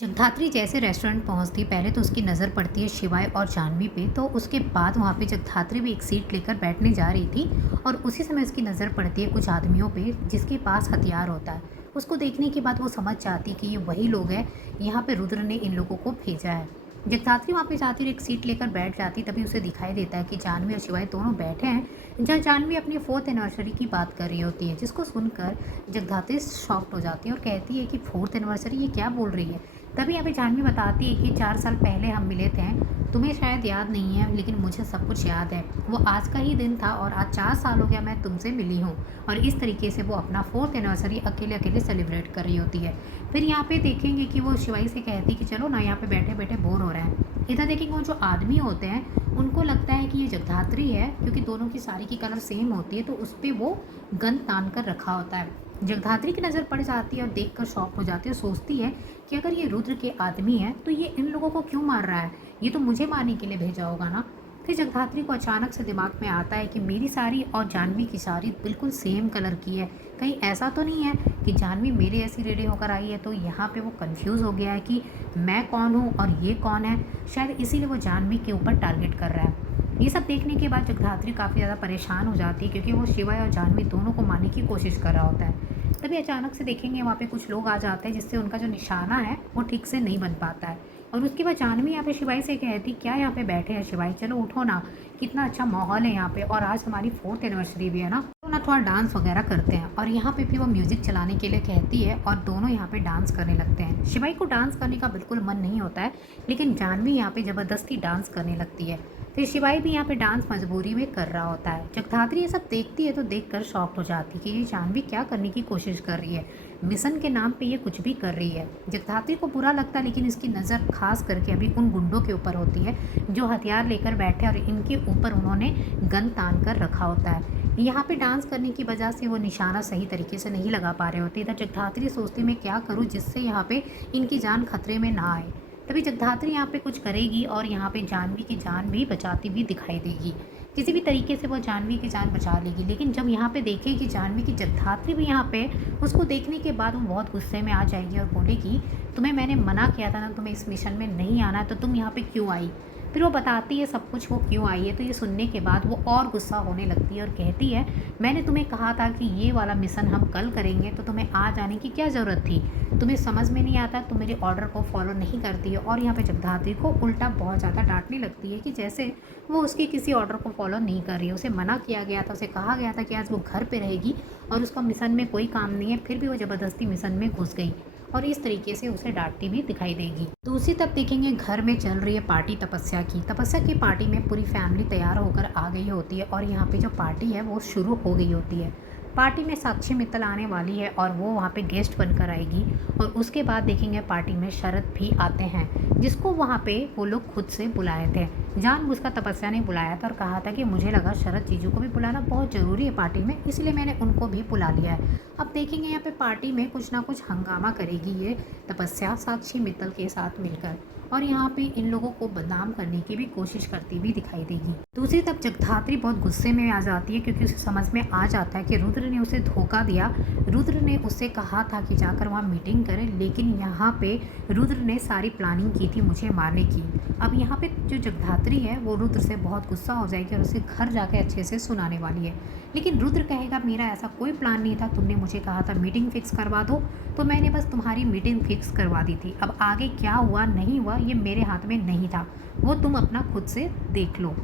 जगधात्री जैसे रेस्टोरेंट पहुंचती पहले तो उसकी नज़र पड़ती है शिवाय और जाह्नवी पे। तो उसके बाद वहाँ पे जगधात्री भी एक सीट लेकर बैठने जा रही थी और उसी समय उसकी नज़र पड़ती है कुछ आदमियों पे जिसके पास हथियार होता है। उसको देखने के बाद वो समझ जाती कि ये वही लोग हैं, यहाँ पे रुद्र ने इन लोगों को भेजा है। जगधात्री वहाँ पे जाती और एक सीट लेकर बैठ जाती, तभी उसे दिखाई देता है कि जाह्नवी और शिवाय दोनों बैठे हैं जहाँ जाह्नवी अपनी 4th एनिवर्सरी की बात कर रही होती है, जिसको सुनकर जगधात्री शॉक्ड हो जाती है और कहती है कि 4th एनिवर्सरी, ये क्या बोल रही है। तभी यहाँ पे जाह्नवी बताती है कि 4 साल पहले हम मिले थे। तुम्हें शायद याद नहीं है लेकिन मुझे सब कुछ याद है। वो आज का ही दिन था और आज 4 साल हो गया मैं तुमसे मिली हूँ। और इस तरीके से वो अपना 4th एनिवर्सरी अकेले अकेले सेलिब्रेट कर रही होती है। फिर यहाँ पे देखेंगे कि वो शिवाई से कहती कि चलो ना, यहाँ पे बैठे बैठे बोर हो रहे हैं। इधर देखेंगे वो जो आदमी होते हैं उनको लगता है कि ये जगधात्री है, क्योंकि दोनों की साड़ी की कलर सेम होती है, तो उस पर वो गन तान कर रखा होता है। जगधात्री की नज़र पड़ जाती है और देखकर शॉक हो जाती है और सोचती है कि अगर ये रुद्र के आदमी है तो ये इन लोगों को क्यों मार रहा है, ये तो मुझे मारने के लिए भेजा होगा ना। फिर जगधात्री को अचानक से दिमाग में आता है कि मेरी साड़ी और जाह्नवी की साड़ी बिल्कुल सेम कलर की है। कहीं ऐसा तो नहीं है कि जाह्नवी मेरे ऐसी रेडी होकर आई है। तो यहाँ पे वो कंफ्यूज हो गया है कि मैं कौन हूँ और ये कौन है। शायद इसीलिए वो जाह्नवी के ऊपर टारगेट कर रहा है। ये सब देखने के बाद जगधात्री काफ़ी ज़्यादा परेशान हो जाती है, क्योंकि वो शिवाय और जाह्नवी दोनों को मारने की कोशिश कर रहा होता है। तभी अचानक से देखेंगे वहाँ पे कुछ लोग आ जाते हैं, जिससे उनका जो निशाना है वो ठीक से नहीं बन पाता है। और उसके बाद जाह्नवी यहाँ पे शिवाई से कहती, क्या यहाँ पे बैठे हैं शिवाई, चलो उठो ना, कितना अच्छा माहौल है यहाँ पे और आज हमारी 4th एनिवर्सरी भी है ना, तो ना थोड़ा डांस वगैरह करते हैं। और यहाँ पे भी वो म्यूज़िक चलाने के लिए कहती है और दोनों यहाँ पे डांस करने लगते हैं। शिवाई को डांस करने का बिल्कुल मन नहीं होता है, लेकिन जाह्नवी यहाँ पे ज़बरदस्ती डांस करने लगती है। फिर शिवाई भी यहाँ पे डांस मजबूरी में कर रहा होता है। जगधात्री ये सब देखती है तो देखकर शॉक्ड हो जाती है कि ये जाह्नवी क्या करने की कोशिश कर रही है, मिशन के नाम पे ये कुछ भी कर रही है। जगधात्री को बुरा लगता है, लेकिन इसकी नज़र खास करके अभी उन गुंडों के ऊपर होती है जो हथियार लेकर बैठे और इनके ऊपर उन्होंने गन तान कर रखा होता है। यहाँ पे डांस करने की वजह से वो निशाना सही तरीके से नहीं लगा पा रहे होते। इधर जगधात्री सोचती मैं क्या करूँ जिससे यहाँ पे इनकी जान खतरे में ना आए। तभी जगधात्री यहाँ पे कुछ करेगी और यहाँ पे जाह्नवी की जान भी बचाती हुई दिखाई देगी। किसी भी तरीके से वो जाह्नवी की जान बचा लेगी। लेकिन जब यहाँ पे देखेगी जाह्नवी की जगधात्री भी यहाँ पे, उसको देखने के बाद वो बहुत गुस्से में आ जाएगी और बोलेगी, तुम्हें मैंने मना किया था ना, तुम्हें इस मिशन में नहीं आना, तो तुम यहाँ पे क्यों आई। फिर वो बताती है सब कुछ वो क्यों आई है। तो ये सुनने के बाद वो और गुस्सा होने लगती है और कहती है, मैंने तुम्हें कहा था कि ये वाला मिशन हम कल करेंगे, तो तुम्हें आज आने की क्या ज़रूरत थी। तुम्हें समझ में नहीं आता, तुम मेरे ऑर्डर को फॉलो नहीं करती हो। और यहाँ पे जगधात्री को उल्टा बहुत ज़्यादा डांटने लगती है कि जैसे वो उसके किसी ऑर्डर को फॉलो नहीं कर रही है। उसे मना किया गया था, उसे कहा गया था कि आज वो घर पे रहेगी और उसका मिशन में कोई काम नहीं है, फिर भी वो ज़बरदस्ती मिशन में घुस गई और इस तरीके से उसे डांटती भी दिखाई देगी। दूसरी तरफ देखेंगे घर में चल रही है पार्टी तपस्या की पार्टी में पूरी फैमिली तैयार होकर आ गई होती है और यहाँ पे जो पार्टी है वो शुरू हो गई होती है। पार्टी में साक्षी मित्तल आने वाली है और वो वहाँ पे गेस्ट बनकर आएगी। और उसके बाद देखेंगे पार्टी में शरद भी आते हैं, जिसको वहाँ पे वो लोग खुद से बुलाए थे। जानबूझकर तपस्या ने बुलाया था और कहा था कि मुझे लगा शरद जीजू को भी बुलाना बहुत ज़रूरी है पार्टी में, इसलिए मैंने उनको भी बुला लिया है। अब देखेंगे यहाँ पे पार्टी में कुछ ना कुछ हंगामा करेगी ये तपस्या साक्षी मित्तल के साथ मिलकर, और यहाँ पे इन लोगों को बदनाम करने की भी कोशिश करती भी दिखाई देगी। दूसरी तरफ जगधात्री बहुत गुस्से में आ जाती है, क्योंकि उसे समझ में आ जाता है कि रुद्र ने उसे धोखा दिया। रुद्र ने उससे कहा था कि जाकर वहाँ मीटिंग करें, लेकिन यहाँ पे रुद्र ने सारी प्लानिंग की थी मुझे मारने की। अब यहाँ पे जो जगधात्री है वो रुद्र से बहुत गुस्सा हो जाएगी और उसे घर जाके अच्छे से सुनाने वाली है। लेकिन रुद्र कहेगा मेरा ऐसा कोई प्लान नहीं था, तुमने मुझे कहा था मीटिंग फिक्स करवा दो, तो मैंने बस तुम्हारी मीटिंग फिक्स करवा दी थी। अब आगे क्या हुआ नहीं हुआ ये मेरे हाथ में नहीं था, वो तुम अपना खुद से देख लो।